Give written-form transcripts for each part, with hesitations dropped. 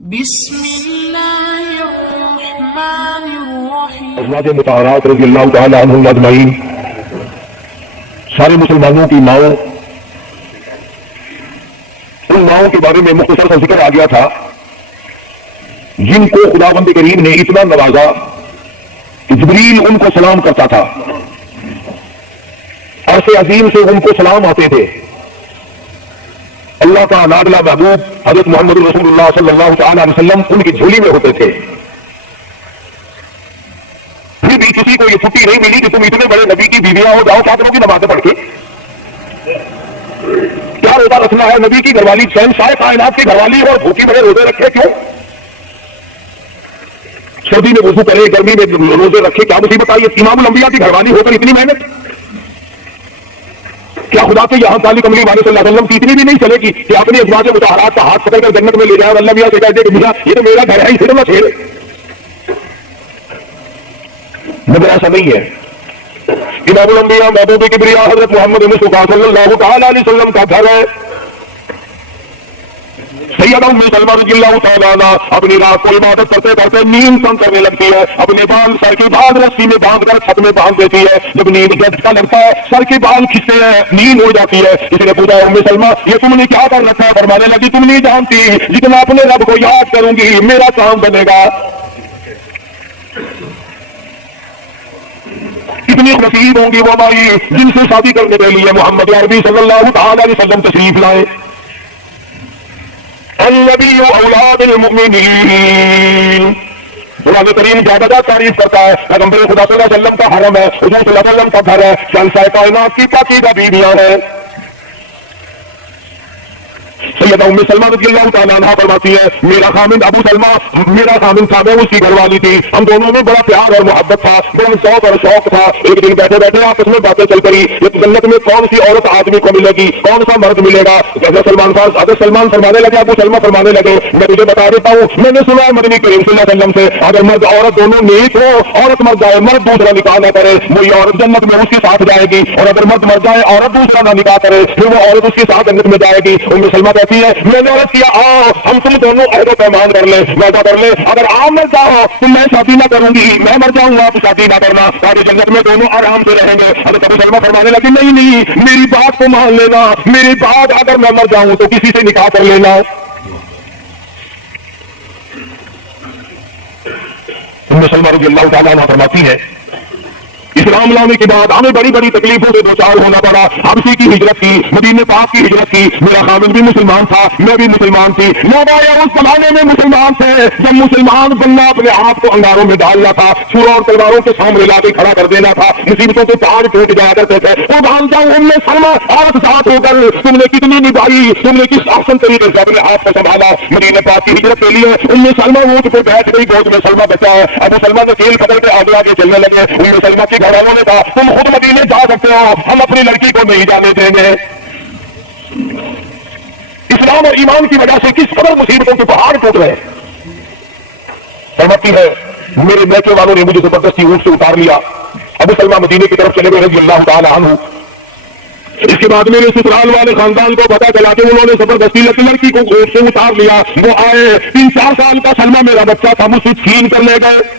بسم اللہ الرحمن الرحیم۔ ازواج مطہرات رضی اللہ تعالی عنہم اجمعین، سارے مسلمانوں کی ماؤں، ان ماؤں کے بارے میں مختصر سا ذکر آ گیا تھا جن کو خداوند کریم نے اتنا نوازا کہ جبریل ان کو سلام کرتا تھا، عرش عظیم سے ان کو سلام آتے تھے۔ اللہ کا لاڈلا محبوب حضرت محمد رسول اللہ صلی اللہ تعالی علیہ وسلم ان کی جھولی میں ہوتے تھے۔ پھر بھی کسی کو یہ چھٹی نہیں ملی کہ تم اتنے بڑے نبی کی بیویاں ہو جاؤ، کیا کرو گی نمازیں پڑھ کے؟ کیا روزہ رکھنا ہے؟ نبی کی گھر والی شہنشاہ کائنات کی گھر والی اور بھوکی بڑے روزے رکھے کیوں؟ سردی میں وضو کرے، گرمی میں روزے رکھے، کیا مصیبت آئی؟ امام الانبیاء کی گھر والی ہو کر اتنی محنت؟ کیا خدا کے یہاں تعلق کملی والے صلی اللہ علیہ وسلم کی اتنی بھی نہیں چلے گی کہ اپنے ازواج مطہرات کا ہاتھ پکڑ کر جنت میں لے جائے اور اللہ میاں سے کہہ دے کہ میاں یہ تو میرا گھر ہے، اسے نہ چھیڑ؟ مگر ایسا نہیں ہے۔ امام الانبیاء محبوب کبریا حضرت محمد مصطفیٰ صلی اللہ تعالی علیہ وسلم کا گھر ہے۔ سیدہ ام سلمہ رضی اللہ تعالیٰ عنہ اپنی رات کو عبادت کرتے کرتے نیند تنگ کرنے لگتی ہے، اپنے بال سر کے بال رسی میں باندھ کر چھت میں باندھ دیتی ہے۔ جب نیند جھٹکا لگتا ہے، سر کے بال کھستے ہیں، نیند ہو جاتی ہے۔ اس نے پوچھا ام سلمہ یہ تم نے کیا کر رکھا ہے؟ فرمانے لگی تم نہیں جانتی، جتنا اپنے رب کو یاد کروں گی میرا کام بنے گا۔ اتنی نصیب ہوں گی وہ مائی جن سے شادی کرنے کے لیے محمد عربی صلی اللہ تعالی علیہ وسلم تشریف لائے۔ النبی اولاد المؤمنین، قرآن کریم زیادہ تعریف کرتا ہے پیغمبر خدا صلی اللہ علیہ وسلم کا حرم ہے، حضور صلی اللہ علیہ وسلم کا گھر ہے، شہنشاہ کائنات کی پاکیزہ بیویاں ہیں۔ سیدہ ام سلمہ رضی اللہ تعالیٰ عنہ فرماتی ہے میرا خامند ابو سلمہ میرا خامند تھا، میں اس کی گھر والی تھی، ہم دونوں میں بڑا پیار اور محبت تھا، بڑا ذوق اور شوق تھا۔ ایک دن بیٹھے بیٹھے آپس میں باتیں چل پڑی یہ جنت میں کون سی عورت آدمی کو ملے گی، کون سا مرد ملے گا؟ حضرت سلمان فرمانے لگے، ابو سلمہ فرمانے لگے میں تجھے بتا دیتا ہوں، میں نے سنا ہے مدنی کریم صلی اللہ علیہ وسلم سے اگر مرد عورت دونوں نیک ہو، عورت مر جائے مرد دوسرا نکاح نہ کرے وہی عورت جنت میں اس کے ساتھ جائے گی، اور اگر مرد مر جائے عورت دوسرا نہ نکاح کرے پھر وہ عورت اس کے ساتھ جنت میں جائے گی۔ ام سلمہ کہتی ہے میں نے عرض کیا آؤ ہم تم دونوں عہد و پیمان کر لیں، وعدہ کر لیں اگر آپ مر جاؤ تو میں شادی نہ کروں گی، میں مر جاؤں گا تو شادی نہ کرنا، سارے جنت میں دونوں آرام سے رہیں گے۔ حضرت ابو سلمہ فرمانے لگی نہیں میری بات کو مان لینا، میری بات اگر میں مر جاؤں تو کسی سے نکاح کر لینا۔ ام سلمہ رضی اللہ تعالیٰ عنہ فرماتی ہے اسلام لانے کے بعد ہمیں بڑی بڑی تکلیفوں سے دوچار ہونا پڑا، حبشے کی ہجرت کی، مدینے پاک کی ہجرت کی، میرا خامد بھی مسلمان تھا میں بھی مسلمان تھی، نوبایا اس زمانے میں مسلمان تھے جب مسلمان بننا اپنے آپ کو انگاروں میں ڈالنا تھا، چھروں اور تلواروں کے سامنے لا کے کھڑا کر دینا تھا، مصیبتوں کے پہاڑ ٹوٹ جایا کرتے تھے۔ وہ جانتا ہوں ام سلمہ عورت ساتھ ہو کر تم نے کتنی نبھائی، تم نے کس احسن طریقے سے اپنے آپ کو سنبھالا۔ مدینے پاک کی ہجرت کے لیے ام سلمہ اونٹ پہ بیٹھ گئی، گود میں سلمہ بچا ہے، ابو سلمہ نے کیل پکڑ کے آگے آگے چلنے لگے۔ ام سلمہ کے گھر والوں نے کہا تم خود مدینے جا سکتے ہو، ہم اپنی لڑکی کو نہیں جانے دیں گے۔ اسلام اور ایمان کی وجہ سے کس قدر مصیبتوں کے پہاڑ ٹوٹ رہے۔ فرماتی ہے میرے میکے والوں نے مجھے زبردستی اونٹ سے اتار لیا، ابو سلمہ مدینے کی طرف چلے گئے رضی اللہ تعالی عنہ۔ اس کے بعد میرے سسرال والے خاندان کو پتا چلا کہ انہوں نے زبردستی لڑکی کو اونٹ سے اتار لیا، وہ آئے 3-4 سال کا سلمہ میرا بچہ تھا مجھ سے چھین کر لے گئے۔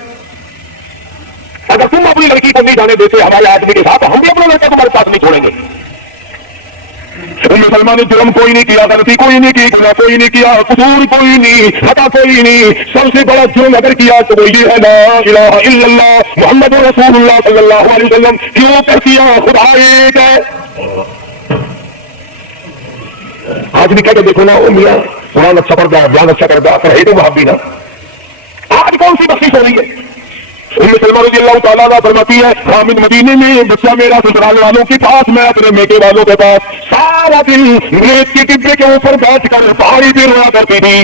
اگر تم اپنی لڑکی کو نہیں جانے دیتے ہمارے آدمی کے ساتھ، ہم بھی اپنا لڑکا تمہارے ساتھ نہیں چھوڑیں گے۔ ام سلمہ نے جرم کوئی نہیں کیا، غلطی کوئی نہیں کی، گناہ کوئی نہیں کیا، قصور کوئی نہیں، خطا کوئی نہیں، سب سے بڑا جرم اگر کیا تو وہ یہ ہے لا الہ الا اللہ محمد رسول اللہ صلی اللہ علیہ وسلم۔ کیوں کر کیا؟ خدا ایک ہے۔ آج بھی کہتے دیکھو نا او میاں قرآن اچھا پڑھ رہا ہے، بیان اچھا کر رہا ہے، ہے تو وہاں بھی نا، آج کون سی بخشش ہو رہی ہے؟ ام سلمہ رضی اللہ تعالیٰ عنہ فرماتی ہے خامد مدینے میں بچہ میرا سسرال والوں کے پاس، میں اپنے میکے والوں کے پاس، سارا دن ریت کے ڈبے کے اوپر بیٹھ کر پہاڑی پہ رویا کرتی تھی۔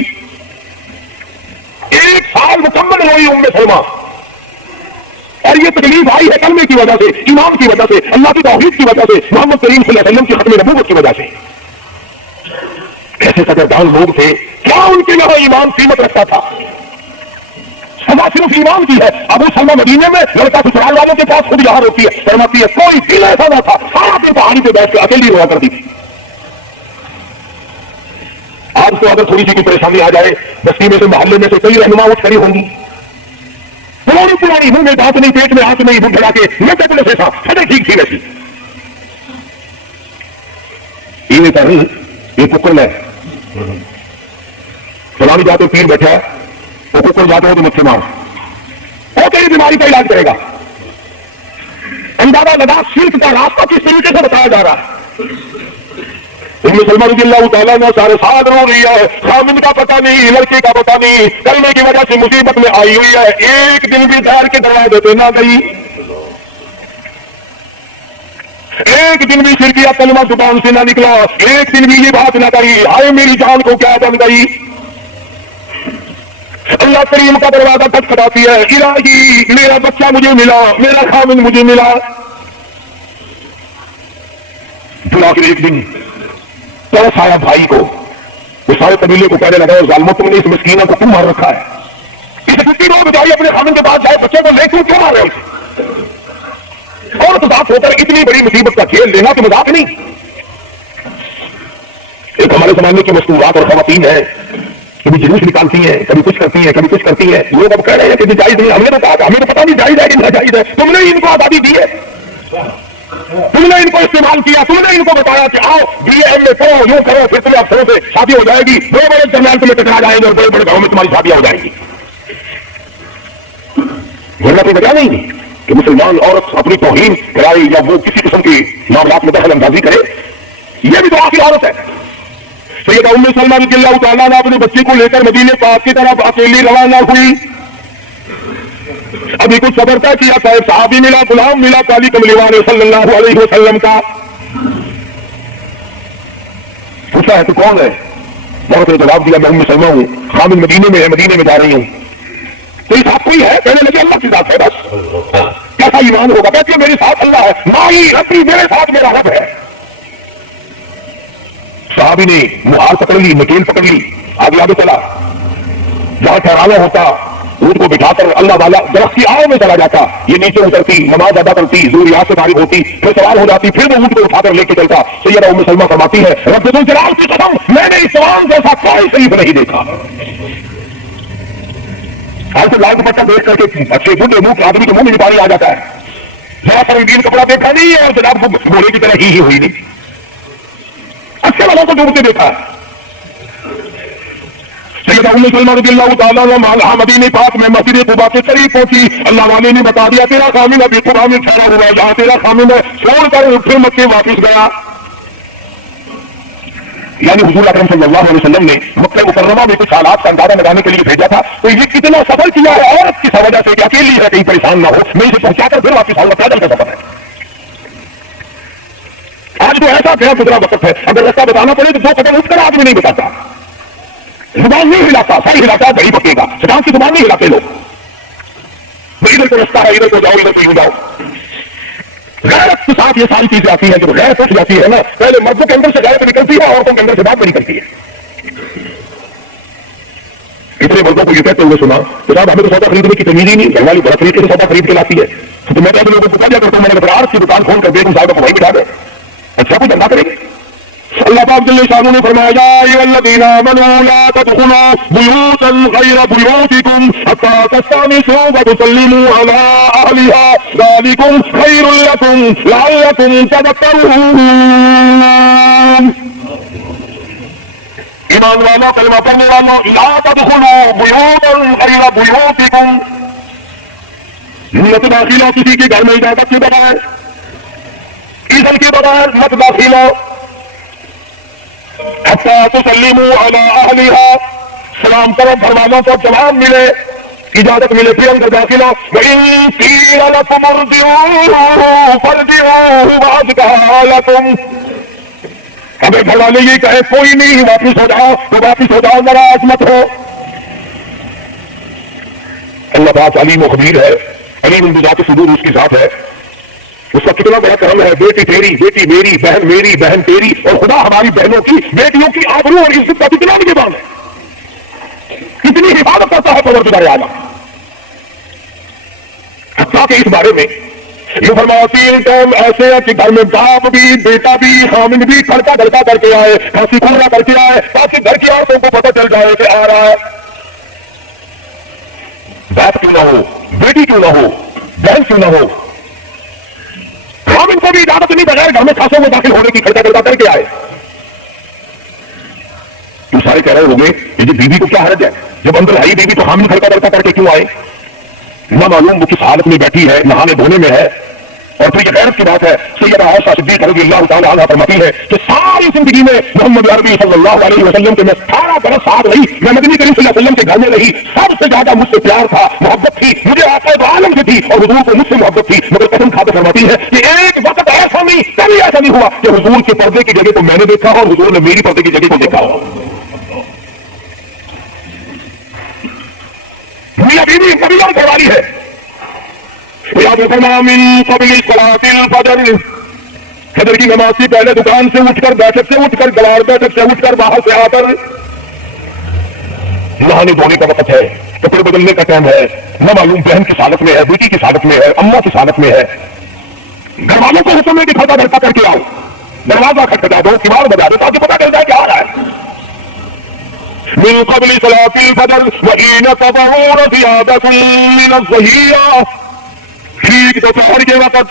1 سال مکمل ہوئی ام سلمہ، اور یہ تکلیف آئی ہے کلمے کی وجہ سے، ایمان کی وجہ سے، اللہ کی توحید کی وجہ سے، محمد کریم صلی اللہ علیہ وسلم کی ختم نبوت کی وجہ سے۔ کیسے قدردان لوگ تھے، کیا ان کے یہاں ایمان قیمت رکھتا تھا؟ سزا صرف ایمان کی ہے۔ ابو سلمہ مدینے میں لڑکا سسرال والوں کے پاس خود یہاں ہوتی ہے، فرماتی ہے کوئی دل ایسا نہ تھا، سارا دن پہاڑی پہ بیٹھ کے اکیلی رویا کرتی تھی۔ آج تو اگر تھوڑی سی کوئی پریشانی آ جائے بستی میں سے محلے میں سے کئی رہنما اٹھ کھڑی ہوں گی, پرانی منہ میں بات نہیں, پیٹ میں ہاتھ نہیں, منہ پھیلا کے میں کہتے ہیں ایسا سڑے ٹھیک تھی ویسی یہ کہہ رہی یہ ککڑ ہے فلانی جاتے پیر بیٹھا ہے وہ ککڑ جاتے ہو تو مچھے مار وہ تیری بیماری کا علاج کرے گا. اندازہ لگا شرک کا راستہ کس طریقے سے بتایا جا رہا ہے. ام سلمہ رضی اللہ تعالیٰ نے سارے ساتھ رو رہی ہے, خامن کا پتہ نہیں, لڑکے کا پتہ نہیں, کلمے کی وجہ سے مصیبت میں آئی ہوئی ہے, ایک دن بھی ٹھہر کے دروازے پہ نہ گئی, ایک دن بھی شرکیہ کلمہ زبان سے نہ نکلا, ایک دن بھی یہ بات نہ کہی ہائے میری جان کو کیا بن گئی. اللہ کریم کا دروازہ کھٹکھٹاتی ہے, الہی میرا بچہ مجھے ملا, میرا خامن مجھے ملا. پھر آخر ایک دن ترس آیا بھائی کو, وہ سارے قبیلے کو کہنے لگا ظالموں تم نے اس مسکینہ کو کیوں مار رکھا ہے, اسے چھٹی دو بیچاری اپنے خامن کے پاس جائے, بچے کو لے کیوں مار رہے ہو. اور تو ذات ہو کر اتنی بڑی مصیبت کا کھیل لینا تو مذاق نہیں. ایک ہمارے زمانے کی مستورات اور خواتین ہیں, کبھی جلوس نکالتی ہیں, کبھی کچھ کرتی ہیں, کبھی کچھ کرتی ہیں. لوگ اب کہہ رہے ہیں کہ جائز نہیں, ہم نے تو کہا ہمیں تو پتہ نہیں جائز ہے کہ ناجائز ہے. تم نے ان کو آزادی دی ہے, تم نے ان کو استعمال کیا, تم نے ان کو بتایا کہ آؤ بی اے ایم اے کرو, یوں کرو, پھر تمہیں افسروں سے شادی ہو جائے گی, بڑے بڑے جرنیل تمہیں ٹکرا جائیں گے اور بڑے بڑے گھروں میں تمہاری شادیاں ہو جائیں گی. ورنہ کوئی وجہ نہیں کہ مسلمان عورت اپنی توہین کرائے یا وہ کسی قسم کی معاملات میں دخل اندازی کرے, یہ بھی تو آخر عورت ہے. سیدہ ام سلمہ رضی اللہ تعالیٰ نے اپنے بچے کو لے کر مدینے پاک کی طرف اکیلی روانہ ہوئی. ابھی کچھ صبر طے کیا تھا, ایک صحابی ملا, غلام ملا کالی کملی والے صلی اللہ علیہ وسلم کا. پوچھا ہے تو کون ہے؟ بہت نے جواب دیا میں ام سلمہ ہوں, خامن مدینے میں ہے, مدینے میں جا رہی ہوں. کوئی ساتھ کوئی ہے؟ کہنے لگے اللہ کی ذات ہے بس. کیسا ایمان ہوگا؟ کہتی ہے میرے ساتھ اللہ ہے. مائی ربی, میرے ساتھ میرا رب ہے. صحابی نے مہار پکڑ لی, نکیل پکڑ لی, آگے آگے چلا. جہاں ٹھہرانا ہوتا اونٹ کو بٹھا کر اللہ والا درخت کی آؤ میں چلا جاتا, یہ نیچے اترتی, نماز ادا کرتی, ضروریات سے فارغ ہوتی, پھر سوار ہو جاتی, پھر وہ اونٹ کو اٹھا کر لے کے چلتا. سیدہ ام سلمہ فرماتی ہے رب ذوالجلال کی قسم میں نے اس سوال جیسا کوئی شریف نہیں دیکھا. آج تو لال دوپٹہ دیکھ کر کے اچھے بڈھے منہ آدمی کے منہ میں پانی آ جاتا ہے. ذرا سا رنگین کپڑا دیکھا نہیں ہے اور جناب کو گھوڑے کی طرح ہی ہوئی نہیں. اچھے والوں کو ڈوبتے دیکھا. سیدہ ام سلمہ رضی اللہ تعالیٰ عنہا مدینے پاک میں مسجد قباء کے قریب پہنچی. اللہ والے نے بتا دیا تیرا خامن ابھی قباء میں ٹھہرا ہوا ہے, جہاں تیرا خامن ہے چھوڑ کر پھر مکے واپس گیا. یعنی حضور اکرم صلی اللہ علیہ وسلم نے مکہ مکرمہ میں کچھ حالات کا اندازہ لگانے کے لیے بھیجا تھا. تو یہ کتنا سفر کیا ہے عورت کی وجہ سے کہ اکیلی ہے, کہیں پریشان نہ ہو, میں اسے پہنچا کر پھر واپس آؤں گا. پیدل کا سفر ہے. آج تو ایسا کیا خطرہ وقت ہے, اگر راستہ بتانا پڑے تو 2 قدم اٹھ کر آدمی نہیں بتاتا, زبان نہیں ہلاتا, سر ہلاتا دہی پکے گا. شیطان کی زبان نہیں ہلاتے لوگ. ادھر کو رستہ ہے, ادھر کو جاؤ, ادھر کو یوں جاؤ. غیرت کے ساتھ یہ ساری چیزیں آتی ہیں. جب غیرت اٹھ جاتی ہے نا, پہلے مردوں کے اندر سے غیرت نکلتی ہے, عورتوں کے اندر سے بات نہیں نکلتی ہے. اتنے مردوں کو یہ کہتے ہوئے سنا کہ صاحب ہمیں تو سودا خریدنے کی تمیز ہی نہیں, گھر والی بڑا طریقے سے سودا خرید کے لاتی ہے. تو میں تو لوگوں کو کہا کرتا ہوں, میں نے آرٹ کی دکان کھول کر بیگم صاحب کو وہیں بٹھا دے, اچھا کچھ دھندا کرے گی. اللہ پاک جل شانہ نے فرمایا یا ایھا الذین آمنوا لا تدخلوا بیوتا غیر بیوتکم حتی تستأنسوا وتسلموا علی اہلها ذلکم خیر لکم لعلکم تذکرون. ایمان والا, کلمہ پڑھنے والا, لا تدخلوا بیوتا غیر بیوتکم, مت داخلہ کسی کے گھر میں اجازت کے بغیر, اذن کے بغیر مت داخلہ. حتی تسلموا علی اہلها, سلام کرو گھر والوں کو, جواب ملے, اجازت ملے, پھر اندر داخل ہو. وَإِن قِيلَ لَكُمُ ارْجِعُوا فَارْجِعُوا وَأَزْكَىٰ لَكُمْ, اگر گھر والے یہ کہے کوئی نہیں واپس ہو جاؤ تو واپس ہو جاؤ, ناراض مت ہو. اللہ پاک علیم و خبیر ہے, علیم بذات صدور اس کی ذات ہے, اس کا کتنا بڑا کرم ہے. بیٹی تیری, بیٹی میری, بہن میری, بہن تیری, اور خدا ہماری بہنوں کی, بیٹیوں کی آبرو اور عزت کا کتنا نگہبان ہے, کتنی حفاظت کرتا ہے پروردگار اعلیٰ. حتیٰ کہ اس بارے میں یہ فرمایا 3 ٹائم ایسے ہیں کہ گھر میں باپ بھی بیٹا بھی خامند بھی کھڑکا دھڑکا کر کے آئے, کھانسی کھڑا کر کے آئے, تاکہ گھر کی عورتوں کو پتہ چل جائے کہ آ رہا ہے. باپ کیوں نہ ہو, بیٹی کیوں نہ ہو, بہن کیوں نہ ہو, خامند کو بھی اجازت نہیں بغیر گھر میں خاصوں میں داخل ہونے کی کھڑکا دھڑکا کر کے آئے. تو سارے کہہ رہے ہوں گے یہ بیوی کو کیا حرج ہے, جب اندر ہے بیوی تو خامند کھڑکا دھڑکا کر کے کیوں آئے؟ نہ معلوم وہ کس حالت میں بیٹھی ہے, نہانے دھونے میں ہے. اور پھر یہ غیرت کی بات ہے, سیدہ عائشہ صدیقہ رضی اللہ تعالی عنہا فرماتی ہے کہ ساری زندگی میں محمد عربی صلی اللہ علیہ وسلم کے میں 18 برس ساتھ رہی, میں مدنی کریم صلی اللہ علیہ وسلم کے گھر میں رہی, سب سے زیادہ مجھ سے پیار تھا, محبت تھی, مجھے آقا دو عالم سے تھی اور حضور کو مجھ سے محبت تھی. مگر قسم کھا کر فرماتی ہے کہ ایک وقت ایسا نہیں, کبھی ایسا نہیں ہوا کہ حضور کے پردے کی جگہ کو میں نے دیکھا اور حضور نے میری پردے کی جگہ کو دیکھا ہو. میاں بیوی کبھی اور گھر والی ہے. من قبل صلاة الفجر, فجر کی نماز سے پہلے دکان سے اٹھ کر, بیٹھک سے اٹھ کر, گوار بیٹھک سے اٹھ کر, باہر سے آ کر نہانے دھونے کا وقت ہے, کپڑے بدلنے کا ٹائم ہے, نہ معلوم بہن کی حالت میں ہے, بیٹی کی حالت میں ہے, اماں کی حالت میں ہے. گھر والوں کو حکم ہے کہ کھڑکا دھڑکا کر کے آؤ, دروازہ کھٹکھٹا دو, کمار بجا دو, تاکہ پتہ چل جائے کہ آ رہا ہے. من قبل صلاة الفجر وحين تظهر زيادة من الظهيرة, ٹھیک دوپہر کے وقت,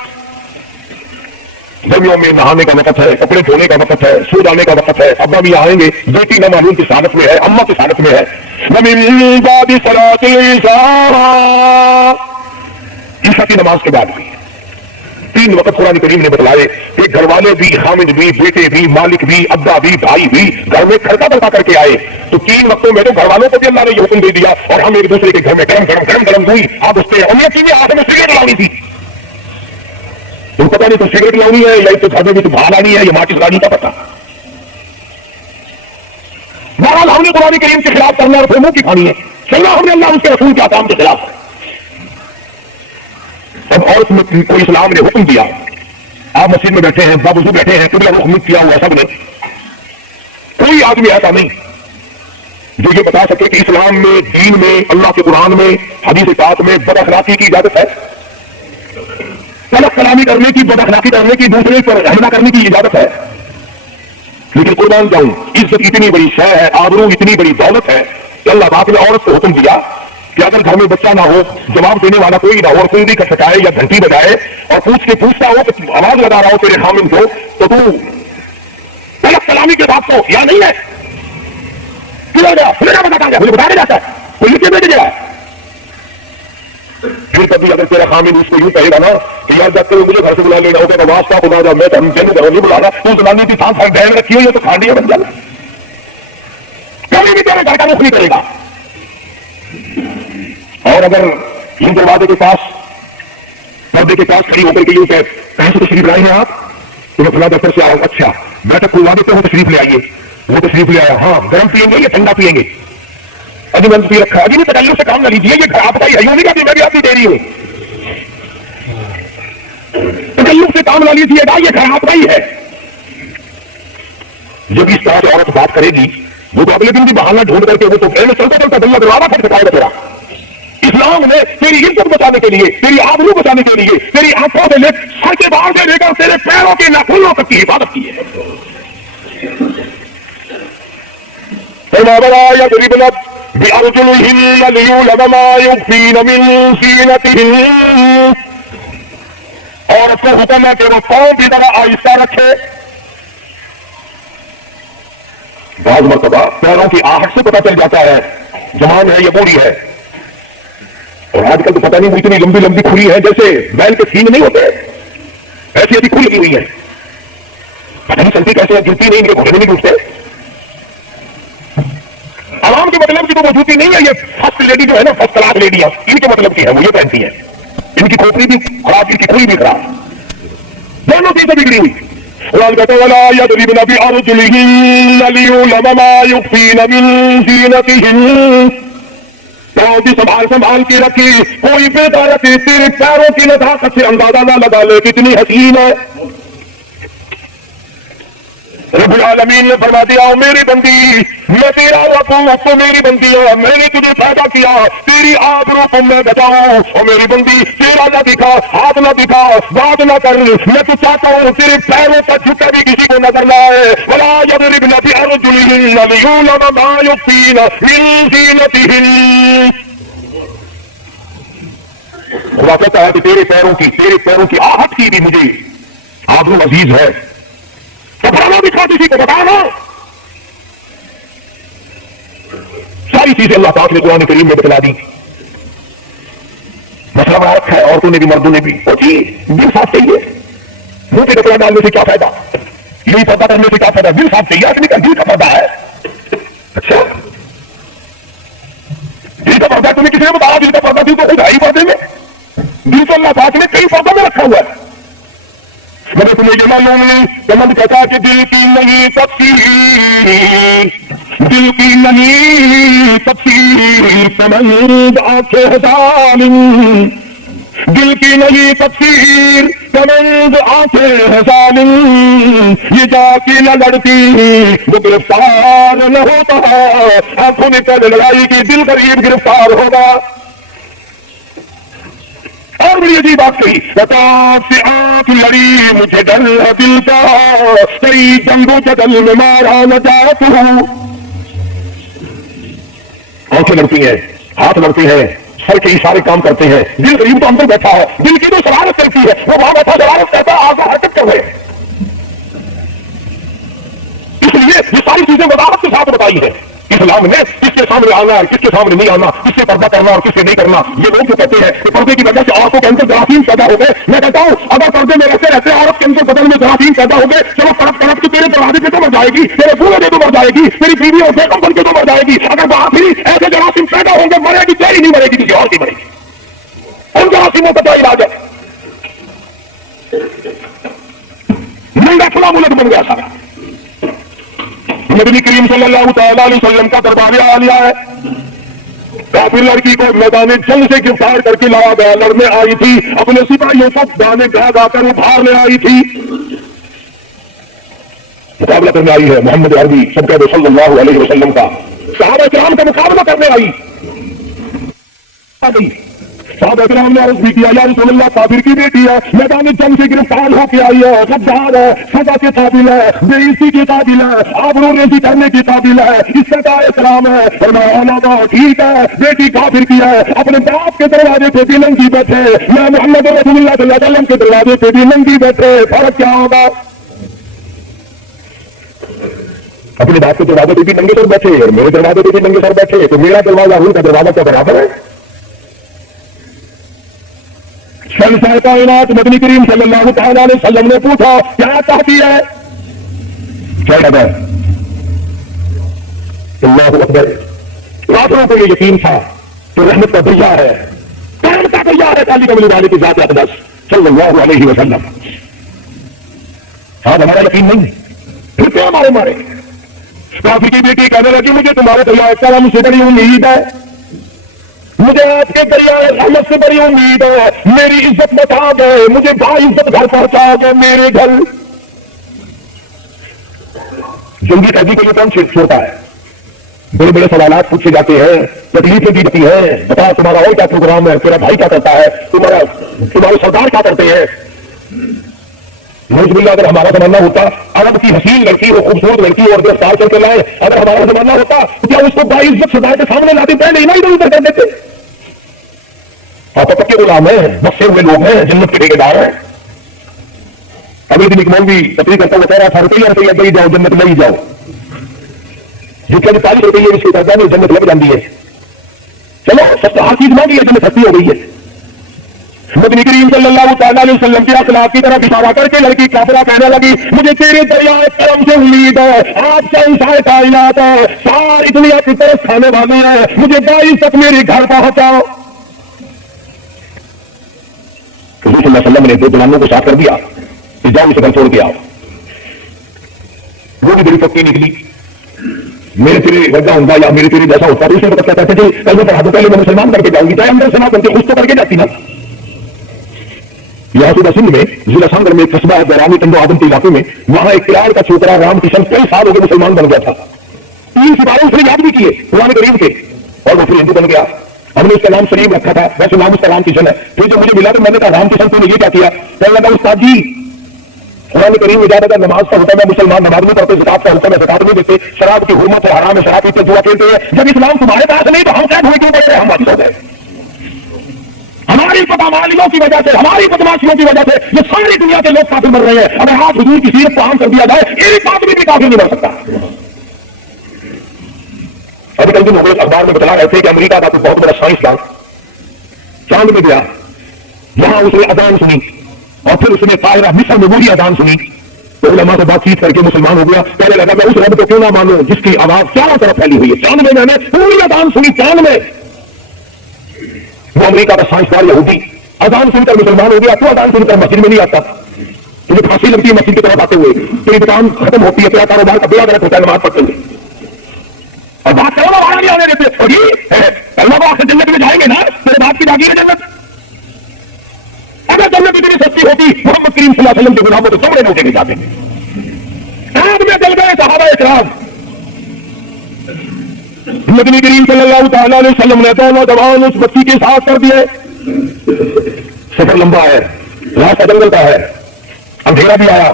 گرمیوں میں نہانے کا وقت ہے, کپڑے دھونے کا وقت ہے, سو جانے کا وقت ہے. ابا بھی آئیں گے, بیٹی نہ معلوم کس حالت میں ہے, اماں کس حالت میں ہے. ومن بعد صلاة العشاء, عشاء کی نماز کے بعد بھی 3 وقت قرآن کریم نے بتلائے کہ گھر والے بھی, خامد بھی, بیٹے بھی, مالک بھی, ابا بھی, بھائی بھی گھر میں کھڑکا دھڑکا کر کے آئے. تو 3 وقتوں میں تو گھر والوں کو بھی اللہ نے یہ حکم دے دیا, اور ہم ایک دوسرے کے گھر میں گرم گرم گرم گرم ہوئی آپ اس پہ ہم یہ چیزیں ہاتھ میں سگریٹ لانی تھی. تم پتا نہیں تو سگریٹ لانی ہے یا تو گھر میں بھی تو بھا لانی ہے یا ماچس لانی کا پتا. بہرحال ہم نے قرآن کریم کے خلاف کرنا اور پھر منہ کی کھانی ہے, چلنا ہم نے اللہ اس کے رسول کے احکام کے خلاف. اب عورت میں کوئی اسلام نے حکم دیا, آپ مسجد میں بیٹھے ہیں, باوضو بیٹھے ہیں, قبلہ رخ کیا ہوا, سب نے, کوئی آدمی ایسا نہیں جو یہ بتا سکے کہ اسلام میں, دین میں, اللہ کے قرآن میں, حدیث پاک میں بد اخلاقی کی اجازت ہے, غلط کلامی کرنے کی, بد اخلاقی کرنے کی, دوسرے پر حملہ کرنے کی اجازت ہے. لیکن قربان جاؤں, عزت اتنی بڑی شے ہے, آبرو اتنی بڑی دولت ہے کہ اللہ پاک نے عورت کو حکم دیا کہ اگر گھر میں بچہ نہ ہو, جواب دینے والا کوئی نہ ہو, اور کوئی بھی کھٹکھٹائے یا گھنٹی بجائے اور پوچھتا ہو کہ آواز لگا رہا ہو تیرے خامن کو, تو تو غلط کلامی کے بعد تو یا نہیں ہے, کدھر گیا, مجھے بتا گیا, مجھے بتایا جاتا ہے, کوئی لکھ کے بھیج گیا. پھر کبھی اگر تیرا خامن اس کو یوں کہے گا نا کہ یار جب مجھے گھر سے بلا لینا ہو, کہ واسطہ خدا جب میں ہم تینوں گھر نہیں بلانا, تو زمانے کی تھان بہن رکھی ہوئی ہے تو کھانڈیا بن جانا, کبھی بھی تیرے گھر کا رخ نہیں کرے گا. اور اگر یہ دروازے کے پاس, پردے کے پاس کھڑی ہو کر کے یوں کہ کہیں سے تشریف لائے ہیں آپ, تو میں فلاں دفتر سے آیا ہوں, اچھا بیٹھک کھلوا دیتے ہو, تشریف لے آئیے. وہ تشریف لے آیا, ہاں گرم پیئیں گے یا ٹھنڈا پیئیں گے, ابھی میں نے پی رکھا, ابھی بھی تکلف سے کام نہ لیجیے, یہ گھر آپ کا ہی ہے, یوں نہیں کہتی میں بھی آپ کی دے رہی ہوں, تکلف سے کام نہ لیجیے گا, یہ گھر آپ کا ہی ہے. جب اس طرح سے عورت بات کرے گی, وہ تو اگلے دن بھی بہانہ ڈھونڈ کر کے وہ تو پہلے چلتا چلتا دلہ دروازہ کھٹکھٹائے گا تیرا. اسلام نے تیری عزت بچانے کے لیے, تیری آبرو بچانے کے لیے, تیری آنکھوں سے لے سر کے باہر سے لے کر تیرے پیروں کے ناخنوں تک کی حفاظت کی ہے. بِأَرْجُلِهِنَّ لِيُعْلَمَ مَا يُخْفِينَ مِن زِينَتِهِنَّ, عورت کو حکم ہے کہ وہ پاؤں بھی ذرا آہستہ رکھے. بعض مرتبہ پیروں کی آہٹ سے پتہ چل جاتا ہے جوان ہے یا بوڑھی ہے, اور آج کل تو پتہ نہیں وہ اتنی لمبی لمبی کھلی ہے جیسے بیل کے سینگ نہیں ہوتے, ایسی ایسی کھلی ہوئی ہے, پتہ نہیں چلتی کیسے, جوتی نہیں, ان کے گھوڑے نہیں ڈوبتے. عوام کے مطلب کی تو وہ جوتی نہیں ہے, یہ فرسٹ لیڈی جو ہے نا, فرسٹ کلاس لیڈیاں, ان کے مطلب کی ہے, وہ یہ پہنتی ہیں. ان کی کھوپڑی بھی خراب, ان کی کھلی بھی خراب, دونوں چیزیں بگڑی ہوئی. قرآن کہتا ہے وَلَا يَضْرِبْنَ بِأَرْجُلِهِنَّ لِيُعْلَمَ مَا يُخْفِينَ مِن زِينَتِهِنَّ, پاؤں بھی سنبھال کے رکھی, کوئی بے غیرتی تیرے پیروں کی نزاکت سے اندازہ نہ لگا لے کتنی حسین ہے. رب العالمین نے فرما دیا میری بندی میں تیرا رب تو میری بندی ہے، میں نے تجھے پیدا کیا تیری آبرو کو میں بچاؤں، اور میری بندی تیرا نہ دکھا، ہاتھ نہ دکھا، بات نہ کر، میں تو چاہتا ہوں تیرے پیروں کا چھٹا بھی کسی کو نظر نہ آئے، ولا یضربن بارجلہن لیعلم ما یخفین من زینتہن۔ خدا کہتا ہے کہ تیرے پیروں کی آہٹ کی بھی مجھے آبرو عزیز ہے، بتانا دکھا کسی کو بتانا۔ ساری چیزیں اللہ پاک نے قرآن کریم میں بتلا دی۔ مسئلہ بنا رکھا ہے عورتوں نے بھی مردوں نے بھی، وہ جی دل صاف چاہیے، منہ پہ کپڑا ڈالنے سے کیا فائدہ، یہی پردہ کرنے سے کیا فائدہ، دل صاف چاہیے، آدمی کا دل کا پردہ ہے۔ اچھا دل کا پردہ تمہیں کسی نے بتایا، دل کا پردہ دل تو خود ہے ہی پردے میں، دل تو اللہ پاک نے کئی پردوں میں رکھا ہوا ہے۔ مگر تمہیں یہ معلوم نہیں کہ من کہتا کہ دل کی نہیں تفسیر، دل کی نہیں تفسیر کمند آنکھیں ظالم، دل کی نہیں تفسیر کمند آنکھیں ظالم، یہ جا کے نہ لڑتی وہ گرفتار نہ ہوتا، آنکھوں نے پہلے لڑائی کی دل قریب گرفتار ہوگا۔ اور بڑی عجیب بات کہی، بتاؤ سے آنکھ لڑی مجھے ڈر ہے دل کا، کئی جنگوں جدل میں مارا نہ جاتا ہوں۔ آنکھیں لڑتی ہیں، ہاتھ لڑتے ہیں، سر کے اشارے کام کرتے ہیں، دل قریب تو اندر بیٹھا ہے، دل کی تو شرارت کرتی ہے، وہ وہاں بیٹھا شرارت کرتا ہے، آگے حرکت کر رہے۔ اس لیے یہ ساری چیزیں وضاحت کے ساتھ بتائی ہے اسلام نے، کس کے سامنے آنا ہے، کس کے سامنے نہیں آنا، کس سے پردہ کرنا اور کس سے نہیں کرنا۔ یہ لوگ جو کہتے ہیں کہ پردے کی وجہ سے عورتوں کے اندر جراثیم پیدا ہو گئے، میں کہتا ہوں اگر پردے میں رہتے رہتے عورت کے اندر بدن میں جراثیم پیدا ہو گئے، چلو تڑپ تڑپ کے تیرے دروازے پہ تو مر جائے گی، تیرے پورے پہ تو مر جائے گی، تیری بیوی اور بیگم بن کے تو مر جائے گی، اگر وہاں بھی ایسے جراثیم پیدا ہوں گے مرے گی، تیری نہیں مرے گی، کسی اور کی مرے گی۔ ان جراثیموں کا کیا علاج ہے؟ ننگا کھلا ملک بن گیا سارا۔ نبی کریم صلی اللہ تعالیٰ علیہ وسلم کا دربار عالیہ ہے، کافر لڑکی کو میدان جنگ سے گرفتار کر کے لایا گیا، لڑنے آئی تھی، اپنے سپاہیوں کو گانے گا گا کر ابھارنے آئی تھی، مقابلہ کرنے آئی ہے محمد عربی سرکار صلی اللہ علیہ وسلم کا، صحابہ کرام کا مقابلہ کرنے آئی۔ صحابہ کرام نے عرض بھی کیا یا رسول اللہ کافر کی بیٹی ہے، میدان جنگ سے گرفتار ہو کے آئی ہے، غدار ہے، سزا کے قابل ہے، بے عزتی کے قابل ہے، آبرو ریزی کرنے کے قابل ہے، اس کا کیا احترام ہے؟ فرمایا علامہ ٹھیک ہے، بیٹی کافر کی ہے، اپنے باپ کے دروازے پہ بھی ننگی بیٹھے، میں محمد رسول اللہ صلی اللہ علیہ وسلم کے دروازے پہ بھی ننگی بیٹھے، فرق کیا ہوگا؟ اپنے باپ کے دروازے پہ بھی ننگے سر بیٹھے اور میرے دروازے پہ بھی ننگے سر بیٹھے، تو میرا دروازہ ان کا دروازہ کیا برابر ہے؟ شمسۂ کائنات مدنی کریم صلی اللہ تعالیٰ علیہ وسلم نے پوچھا کیا چاہتی ہے؟ کیا کہتا ہے؟ اللہ اکبر۔ کافروں کو یہ یقین تھا کہ رحمت کا دریا ہے، کرم کا دریا ہے، خالی کملی والے کی ذات اقدس صلی اللہ علیہ وسلم۔ آج ہمارا یقین نہیں، پھر کیا ہمارے مارے؟ کافر کی بیٹی کہنے لگی مجھے تمہارے دریا کرم سے بڑی امید ہے، مجھے آپ کے دریائے رحمت سے بڑی امید ہے، میری عزت بچا گئے، مجھے باعزت گھر پہنچا گئے، میرے گھر۔ جنگی قیدی کو یہ کون چھوڑتا ہے؟ بڑے بڑے سوالات پوچھے جاتے ہیں، تکلیفیں دی جاتی ہیں، بتا تمہارا اور کیا پروگرام ہے، تیرا بھائی کیا کرتا ہے، تمہارے سردار کیا کرتے ہیں۔ نوز باللہ اگر ہمارا زمانہ ہوتا، عرب کی حسین لڑکی ہو، خوبصورت لڑکی اور گرفتار کر کے لائے، اگر ہمارا زمانہ ہوتا تو کیا اس کو باعزت سزا کے سامنے لاتے؟ پہلے ہی نہیں ادھر کر دیتے۔ آپ پکے غلام ہیں، بخشے ہوئے لوگ ہیں، جنت کے ٹھیکیدار ہیں۔ ابھی دن ایک مولوی تقریر کرتا ہوا کہہ رہا تھا روپیہ دے جاؤ جنت لے جاؤ، جتنے 40 روپیے اس کے قرضہ میں جنت لگ جاتی ہے، چلو سب ہر چیز مانگی ہے، جنت سستی ہو گئی ہے۔ مدنی کریم صلی اللہ تعالیٰ علیہ وسلم کے اخلاق کی طرف اشارہ کر کے لڑکی کافرہ کہنے لگی مجھے تیرے دریائے کرم سے امید ہے، آپ سے انسان کائنات ہے، ساری دنیا کی طرف کھانے والی ہے، مجھے 22 تک میرے گھر پہنچاؤ۔ حضور صلی اللہ علیہ وسلم نے دو غلاموں کو ساتھ کر دیا کہ جاؤ اسے گھر چھوڑ کے آؤ۔ وہ بھی بڑی پکی نکلی، میرے تیرے وجہ ہوں گا یا میرے تیرے جیسا ہوتا تو اسے پتہ کہتا ہے کہ کل میں پڑھا دو، پہلے میں مسلمان کر کے جاؤں گی، چاہے اندر سے نہ کر کے خود تو کر کے جاتی نا۔ یہاں صوبہ سندھ میں ضلع سانگر میں ایک قصبہ ہے بیرانی ٹنڈو آدم کے علاقے میں، وہاں ایک کلاڑ کا چھوکرا رام کشن کئی سال ہو گئے مسلمان بن گیا تھا. 3 سپارے اس نے یاد بھی کیے قرآن کریم کے، اور وہ پھر ہندو بن گیا. ہم نے اس کا نام سلیم رکھا تھا، ویسے نام اس کا رام کشن ہے. پھر جب مجھے ملا تو میں نے کہا رام کشن تو نے یہ کیا کیا؟ کہنے لگا استاد جی قرآن کریم میں زیادہ نماز کا ہوتا ہے، مسلمان نماز نہیں پڑھتے، زکات کا ہوتا ہے، زکات نہیں دیتے، شراب کی حرمت ہے، حرام ہے، شراب پیتے جوا کھیلتے ہیں. جب اسلام تمہارے پاس نہیں تو ہم قید ہوئے کیوں پڑ رہے ہیں؟ ہم واپس ہو گئے. ہماری بدعمالیوں کی وجہ سے، ہماری بدماشیوں کی وجہ سے یہ ساری دنیا کے لوگ کافر مر رہے ہیں. اگر آج حضور کی سیرت کو عام کر دیا جائے ایک آدمی بھی کافر نہیں مر سکتا. ابھی کل دن ہمیں اخبار میں بتلا رہے تھے کہ امریکہ کا بہت بڑا سائنسدان چاند میں گیا، وہاں اس نے اذان سنی اور پھر اس نے قاہرہ مصر میں وہی اذان سنی تو علماء سے بات چیت کر کے مسلمان ہو گیا. کہنے لگا میں اس رب کو کیوں نہ مانوں جس کی آواز چاروں طرف پھیلی ہوئی ہے. چاند میں نے پوری اذان سنی، چاند میں. وہ امریکہ کا سائنسدان یہودی اذان سن کر مسلمان ہو گیا. تو اذان سن کر مسجد میں نہیں آتا، تجھے پھانسی لگتی ہے مسجد کی طرف آتے ہوئے، تیری دکان ختم ہوتی ہے، تیرا کاروبار کا بیڑا غرق ہوتا ہے نماز پڑھتے ہوئے. اور بات کرو نا وہاں نہیں آنے دیتے. اور یہ اللہ کو آخر جنت میں جائیں گے نا، تیرے باپ کی جاگیر ہے جنت. اگر جنت اتنی سستی ہوتی محمد کریم صلی اللہ علیہ وسلم کے غلاموں تو چمڑے نوٹے نہیں جاتے. آگ میں جل گئے صحابہ کرام. نبی کریم صلی اللہ تعالی علیہ وسلم نے دونوں جوان اس بچی کے ساتھ کر دیے. سفر لمبا ہے، راستہ جنگل کا ہے، اندھیرا بھی آیا.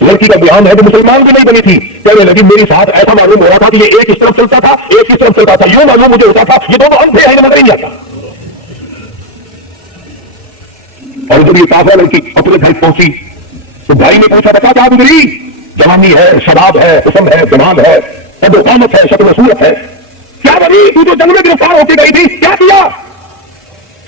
لڑکی کا بیان ہے کہ مسلمان بھی نہیں بنی تھی. کہنے لگی میری ساتھ ایسا معلوم ہو رہا تھا کہ یہ ایک اس طرف چلتا تھا ایک اس طرف چلتا تھا. یوں معلوم مجھے ہوتا تھا یہ دونوں اندھے ہیں، نظر ہی نہیں آتا. اور جب یہ کافر لڑکی اپنے گھر پہنچی تو بھائی نے پوچھا بتا کیا گزری؟ جوانی ہے، شباب ہے، حسن ہے، جمال ہے، قد و قامت ہے، شکل و صورت ہے. کیا بنی؟ تو جو جنگ میں گرفتار ہو کے گئی تھی کیا کیا؟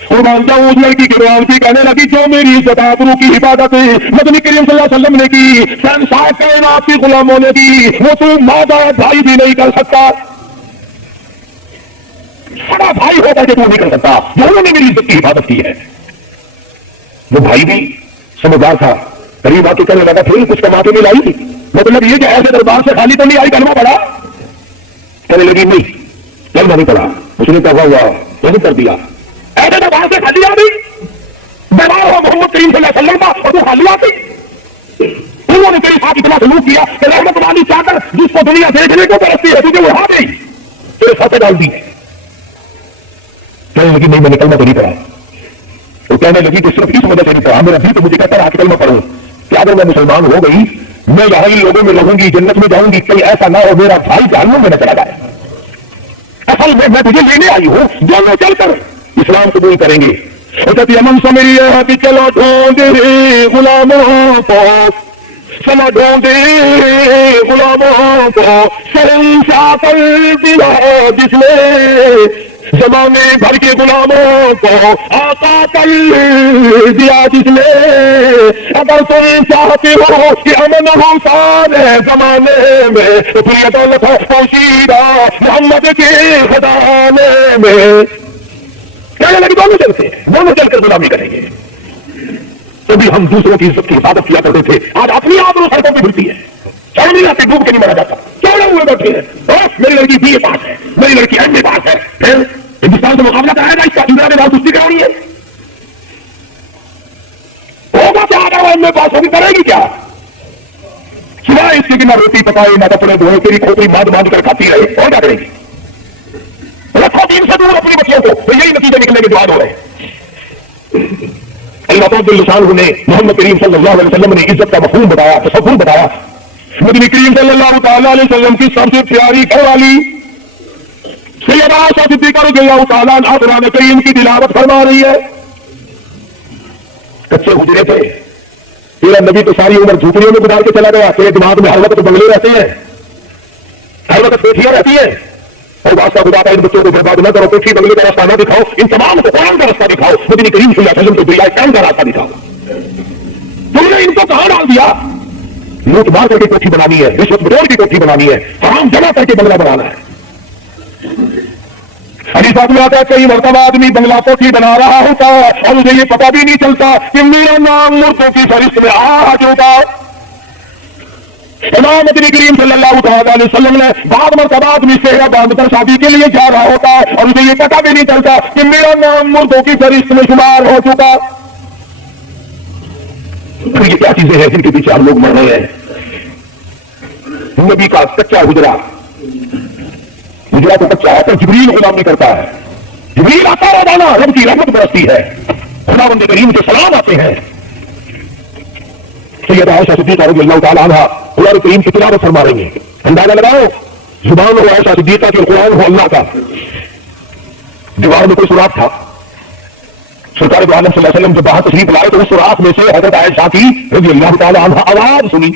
قربان جاؤں اس لڑکی کے روان کی. کہنے لگی جو میری عزت آبرو کی حفاظت نبی کریم صلی اللہ علیہ وسلم نے کی، شہنشاہ کائنات کی غلاموں نے کی، وہ تو مادا بھائی بھی نہیں کر سکتا. بڑا بھائی ہوتا کہ تو نہیں کر سکتا. دونوں نے میری عزت کی حفاظت کی ہے. وہ بھائی بھی سمجھدار تھا، قریب آ کے کہنے لگا پھر کچھ کما کے نہیں لائی؟ مطلب یہ کہ ایسے دربار سے خالی تو نہیں آئی، کلمہ پڑھا؟ کہنے لگی نہیں کلمہ نہیں پڑھا. اس نے کہا ہوا وزن کر دیا. ایسے دربار سے خالی آ گئی، بیمار ہو محمد کریم صلی اللہ علیہ وسلم کا اور تو خالی آ گئی. انہوں نے تیرے ساتھ اتنا سلوک کیا کہ رحمت والی چادر جس کو دنیا دیکھنے کو برستی ہے تجھے اڑا گئی، تیرے ساتھ ڈال دی. کہنے لگی نہیں میں نے کلمہ تو نہیں پڑھا. تو کہنے لگی کہ صرف اس وجہ سے نہیں پڑھا، میرا دل تو مجھے کہتا رہا کہ کلمہ پڑھوں کہ اگر میں مسلمان ہو گئی میں یہاں ان لوگوں میں رہوں گی، جنت میں جاؤں گی، کہیں ایسا نہ ہو میرا بھائی جہنم میں نہ چلا جائے. اصل میں تجھے لینے آئی ہوں، دونوں چل کر اسلام قبول کریں گے. کہتی امن سے میری ہے کہ چلو ڈھونڈے غلاموں کو، چلو ڈھونڈے غلاموں کو، شہنشاہ کر دیا جس نے زمانے بھر کے غلاموں کو آقا کر دیا جس نے. اگر تم چاہتے ہو کہ امن ہو سارے زمانے میں تو پھر یہ دولت ہو پوشیدہ محمد کے خزانے میں. کہنے لگے دونوں چلتے ہیں، دونوں چل کر غلامی کریں گے. تبھی ہم دوسروں کی عزت کی حفاظت کیا کرتے تھے، آج اپنی آبرو سڑکوں پہ بھرتی ہے. چڑھ نہیں آتے، ڈوب کے نہیں مرا جاتا، چوڑے ہوئے بیٹھے ہیں. میری لڑکی BA پاس ہے، میری لڑکی MA پاس ہے، پھر ہندوستان سے مقابلہ کرائے گا، اس کا انڈیا کے بعد کشتی کرانی ہے. ہوگا کیا اگر وہ MA پاس ہوگی، کرے گی کیا؟ سوائے اس کی کہ نہ روٹی پکائے نہ کپڑے دھوئے، تیری کھوپڑی باندھ باندھ کر کھاتی رہے، اور کیا کرے گی؟ رکھو دین سے دور اپنی بچیوں کو، تو یہی نتیجے نکلنے کے دعا ہو رہے ہیں. اللہ تعالی لسان نے محمد کریم صلی اللہ علیہ وسلم نے عزت کا مفہوم بتایا، تصور بتایا. نبی کریم صلی اللہ تعالی علیہ وسلم کی سب سے پیاری گھر والی سیدہ عائشہ صدیقہ رضی اللہ تعالیٰ عنہا قرآن کریم کی تلاوت فرما رہی ہے. کچے حجرے تھے، تیرا نبی تو ساری عمر جھوپڑیوں میں گزار کے چلا گیا، تیرے دماغ میں ہر وقت بنگلے رہتے ہیں، ہر وقت پیٹیاں رہتی ہیں. اور واسطہ خدا کا ان بچوں کو برباد نہ کرو، پیٹھی بنگلے کا راستہ نہ دکھاؤ، ان تمام کو قرآن کا راستہ دکھاؤ، نبی کریم صلی اللہ علیہ وسلم کو دریائے کام کا راستہ دکھاؤ. تم نے ان کو کہاں ڈال دیا؟ لوٹ مار کر کے کوٹھی بنانی ہے، رشوت بٹور کی کوٹھی بنانی ہے، حرام جمع کر کے بنگلہ بنانا ہے. حدیث میں آتا ہے کئی مرتبہ آدمی بنگلہ کوٹھی بنا رہا ہوتا ہے اور مجھے یہ پتا بھی نہیں چلتا کہ میرا نام مردوں کی فہرست میں آ چکا. امام نبی کریم صلی اللہ تعالی علیہ وسلم نے بعض مرتبہ آدمی چہرہ باندھ کر شادی کے لیے جا رہا ہوتا ہے اور مجھے یہ پتا بھی نہیں چلتا کہ میرا نام مردوں کی فہرست میں شمار ہو چکا. چیزیں ہیں جن کے پیچھے ہم لوگ مر رہے ہیں. نبی کا کچا گجرا تو کچا ہے، پر جبریل غلامی کرتا ہے. جبریل آتا روزانہ، رب کی رحمت برستی ہے، خداوند کریم کے سلام آتے ہیں. سیدہ عائشہ صدیقہ رضی اللہ تعالیٰ عنہ قرآن کریم کی تلاوت فرما رہی ہیں. اندازہ لگاؤ، زبان ہو عائشہ صدیقہ کی، قرآن ہو اللہ کا. دیوار میں کوئی سوراخ تھا. سرکار دو عالم صلی اللہ علیہ وسلم جب باہر تشریف لائے تو اس سوراخ میں سے حضرت عائشہ کی رضی اللہ تعالیٰ عنہ آواز سنی.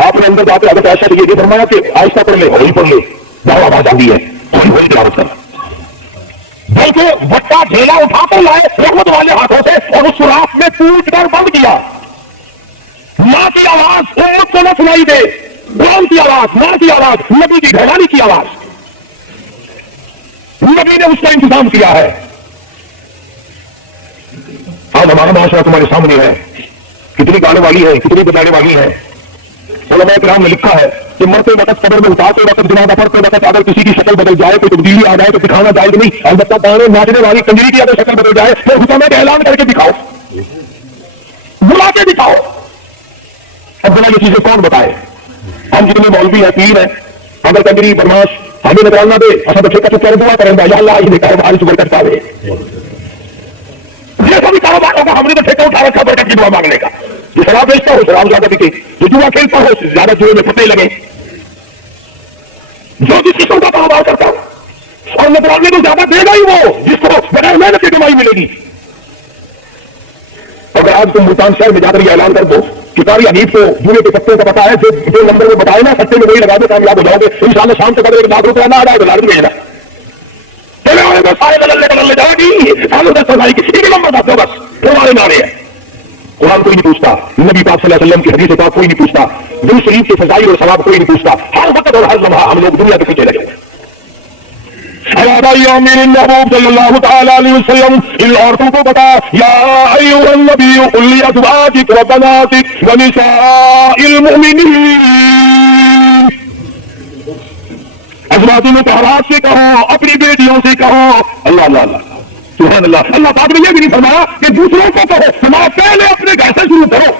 آپ نے اندر جاتے حضرت عائشہ سے یہ فرمایا کہ آہستہ پڑھ لے، ہوئی پڑھ لے، جاؤ آواز آتی ہے، ہوئی تلاوت کر. بلکہ بٹا ڈھیلا اٹھا کر لائے رحمت والے ہاتھوں سے اور اس سوراخ میں پوچھ کر بند کیا. ماں کی آواز امت کو نہ سنائی دے، قرآن کی آواز، ماں کی آواز، نبی کی گھرانی کی آواز. نبی نے اس کا انتظام کیا ہے. آج ہمارا معاشرہ تمہارے سامنے ہے، کتنی گانے والی ہے، کتنی بتانے والی ہے. علماء کرام نے لکھا ہے کہ مرتے وقت قبر میں اتارتے وقت جنازہ پڑھتے وقت اگر کسی کی شکل بدل جائے، کوئی تبدیلی آ جائے تو دکھانا جائز نہیں. البتہ گانے ناچنے والی کنجری کی اگر شکل بدل جائے تو حکم ہے کہ اعلان کر کے دکھاؤ، بلا کے دکھاؤ. اب بنا یہ چیزیں کون بتائے؟ ہم جتنے مولوی ہیں، پیر ہیں، اگر کنجری بدماش ہمیں نکال نہ دے، اصل تو ٹھیک ہے دعا کریں گا، یا اللہ یہ کاروبار سے برکت پا دے. جیسا بھی کاروبار ہوگا ہم نے تو ٹھیکہ اٹھا رکھا برکت کی دعا مانگنے کا. جو شراب بیچتا ہو شراب زیادہ پیتے، جو جوا کھیلتا ہو زیادہ جوئے میں پتے لگے، جو جس قسم کا کاروبار کرتا ہو اور نکالنے کو زیادہ دے گا ہی وہ جس کو بغیر محنت کی کمائی ملے گی. اگر آج تم ملتان شہر میں جا کر یہ اعلان کر دو کہ قاری حنیف کو جوئے کے پتے کا پتا ہے، جو نمبر میں بتائے نا سستے میں وہی لگا دو، کامیاب ہو جاؤ گے انشاءاللہ. شام تک اگر 1 لاکھ روپیہ نہ آ جائے تو لاکھ بھیجنا سارے بدلنے جائے گی. سالوں 10 سال کسی بھی نمبر بات دو، بس تمہارے نعرے ہیں. قرآن کوئی نہیں پوچھتا، نبی پاک صلی اللہ علیہ وسلم کی حدیث پاک کوئی نہیں پوچھتا، دل شریف کے فضائل اور ثواب کوئی نہیں پوچھتا. ہر وقت اور ہر لمحہ ہم لوگ دنیا کے پیچھے لگے ہوئے. محبوب صلی اللہ تعالی علیہ وسلم ان عورتوں کو بتا، یا ایھا النبی قل لازواجک وبناتک ونساء المؤمنین. ازواج مطہرات سے کہو، اپنی بیٹیوں سے کہو. اللہ اللہ اللہ سبحان اللہ. اللہ پاک نے یہ بھی نہیں فرمایا کہ دوسروں کو کہو، تمہارا پہلے اپنے گھر سے شروع کرو.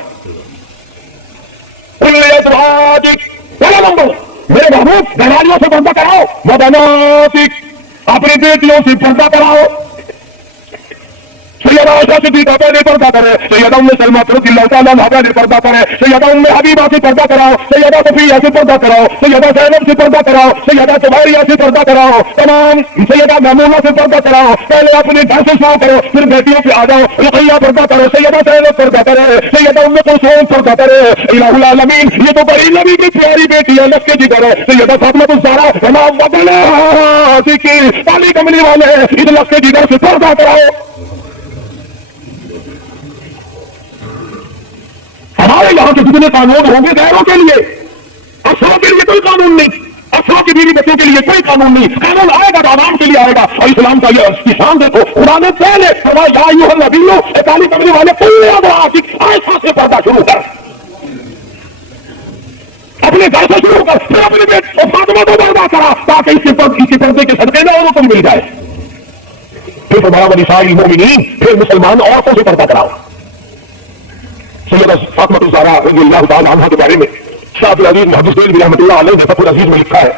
قل لازواجک، پہلا نمبر میرے محبوب گھرالیوں سے پردہ کراؤ، وبناتک اپنی بیٹیوں سے پردہ کراؤ. سیدہ عائشہ صدیقہ پہلے پردہ کرے، سیدہ ام سلمہ رضی اللہ تعالیٰ عنہا پہلے پردہ کرے، سیدہ ام حبیبہ سے پردہ کراؤ، سیدہ صفیہ سے پردہ کراؤ، سیدہ زینب سے پردہ کراؤ، سیدہ جویریہ سے پردہ کراؤ، تمام سیدہ میمونہ سے پردہ کراؤ. پہلے اپنے گھر سے شروع کرو، پھر بیٹیوں پہ آ جاؤ. رقیہ پردہ کرو، سیدہ زینب پردہ کرے، سیدہ ام کلثوم پردہ کرے. الہ العالمین یہ تو بڑی نبی کی پیاری بیٹی ہے، لگ کے جگر ہے. سیدہ فاطمہ الزہرا تمام بناتک پالی کملی والے اس لگ کے جگر سے پردہ کراؤ. ہمارے یہاں کے جتنے قانون ہوں گے غیروں کے لیے، افسروں کے لیے کوئی قانون نہیں، افسروں کی بیوی بچوں کے لیے کوئی قانون نہیں. قانون آئے گا تو عوام کے لیے آئے گا. اور اسلام کا یہ شان دیکھو، قرآن نے پہلے فرمایا یا ایھا النبی کالی کملی والے عائشہ سے پردہ شروع کر، اپنے گھر سے شروع کر، پھر اپنے بیٹے اور فاطمہ کو پردہ کرا تاکہ اس کے پردے کے صدقے نہ عورتوں کو مل جائے. پھر فرمایا ونساء المؤمنین، پھر مسلمان عورتوں سے پردہ کراؤ. سیدہ فاطمہ الزہرا رضی اللہ تعالی عنہا کے بارے میں شاہ عبدالعزیز محدث دہلوی رحمۃ اللہ علیہ نے فتح العزیز میں لکھا ہے،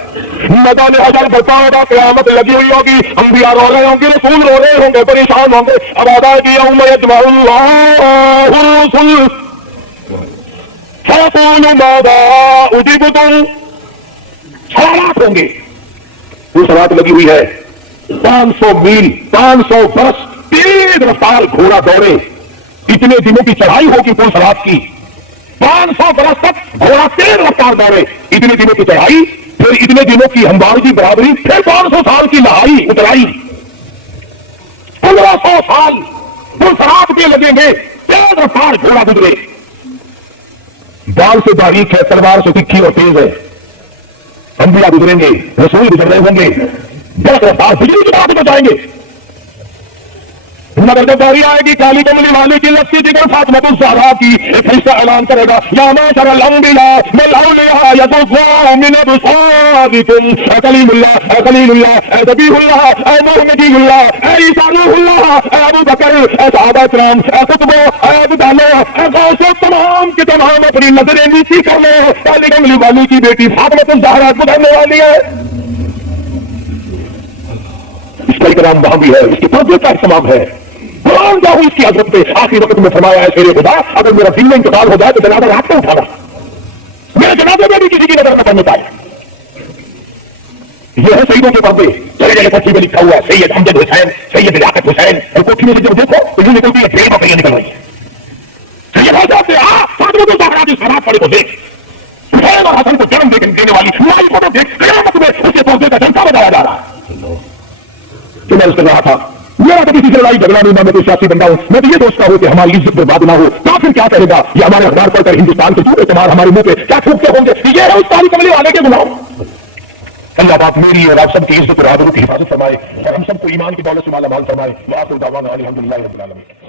میدان حشر برپا ہوگا، قیامت لگی ہوئی ہوگی، انبیاء رو رہے ہوں گے، رسول رو رہے ہوں گے، پریشان ہوں گے. اب آدھا کہ یوم یجمع اللہ الرسل فیقول ماذا اجبتم. سوالات ہوں گے، وہ سوالات لگی ہوئی ہے. 500 میل 500 برس تیز رفتار گھوڑا دوڑے، اتنے دنوں کی چڑھائی ہوگی پل صراط کی. 500 برس تک گھوڑا تیز رفتار دوڑے، اتنے دنوں کی چڑھائی، پھر اتنے دنوں کی ہموار کی برابری، پھر 500 سال کی لہائی اترائی. 1500 سال پل صراط کے لگیں گے، تیز رفتار گھوڑا گزرے. بال سے باریک ہے، تلوار سے تکھی اور تیز ہے. انبیاء گزریں گے، رسول گزر رہے ہوں گے، برق رفتار بجلی کی بات بچائیں گے. مگر جب باری آئے گی کالی کملی والی کی لسی جگر فاطمہ الزہرا کی، ایک فرشتہ اعلان کرے گا یا معشر الانبیاء والاولیاء یغضوا من ابصارکم، اے کلیم اللہ، اے خلیل اللہ، اے ذبیح اللہ، اے نوح نبی اللہ، اے عیسیٰ روح اللہ، اے ابو بکر، اے صحابہ کرام، اے قطبو، اے ابدالو، اے غوث، تمام کے تمام اپنی نظریں نیچی کر لو، کالی کملی والی کی بیٹی فاطمہ الزہرا گزرنے والی ہے۔ اس کا اکرام وہاں بھی ہے، اس کی پردے کا اہتمام ہے۔ قرآن جاؤ اس کی حضرت پہ آخری وقت میں فرمایا ہے شیر خدا اگر میرا دل میں انتقال ہو جائے تو جنازہ رات کو اٹھانا، میرے جنازے میں بھی کسی کی نظر نہ پڑنے پائے۔ یہ ہے شہیدوں کے پردے، چلے جگہ پرچی میں لکھا ہوا ہے سید امجد حسین، سید لیاقت حسین، اور کوٹھی میں سے جب دیکھو تو یہ نکلتی ہے ڈھیر بکریاں نکل رہی ہے۔ سید ہو جاتے فاطمہ الزہرا کی سماعت پڑے کو دیکھ، حسین اور حسن کو جنم دینے والی مائی کو دیکھ، قیامت میں اس کے پردے کا ڈنکا بجایا جا رہا ہے۔ تو میں اس سے کہا تھا میرا تو کسی سے لڑائی جھگڑا نہیں، میں کوئی سیاسی بندہ ہوں، میں تو یہ سوچتا ہوں کہ ہماری عزت برباد نہ ہو، کافر کیا کہے گا، یہ ہمارے اخبار پڑھ کر ہندوستان کے جھوٹے تمہار ہمارے منہ پہ کیا تھوکتے ہوں گے، یہ ہے اس کالی کملی والے کے گناہ۔ اللہ پاک میری اور آپ سب کی عزت اور آبرو کی حفاظت فرمائے اور ہم سب کو ایمان کی دولت سے مالا مال فرمائے۔ وآخر دعوانا الحمدللہ رب العالمین۔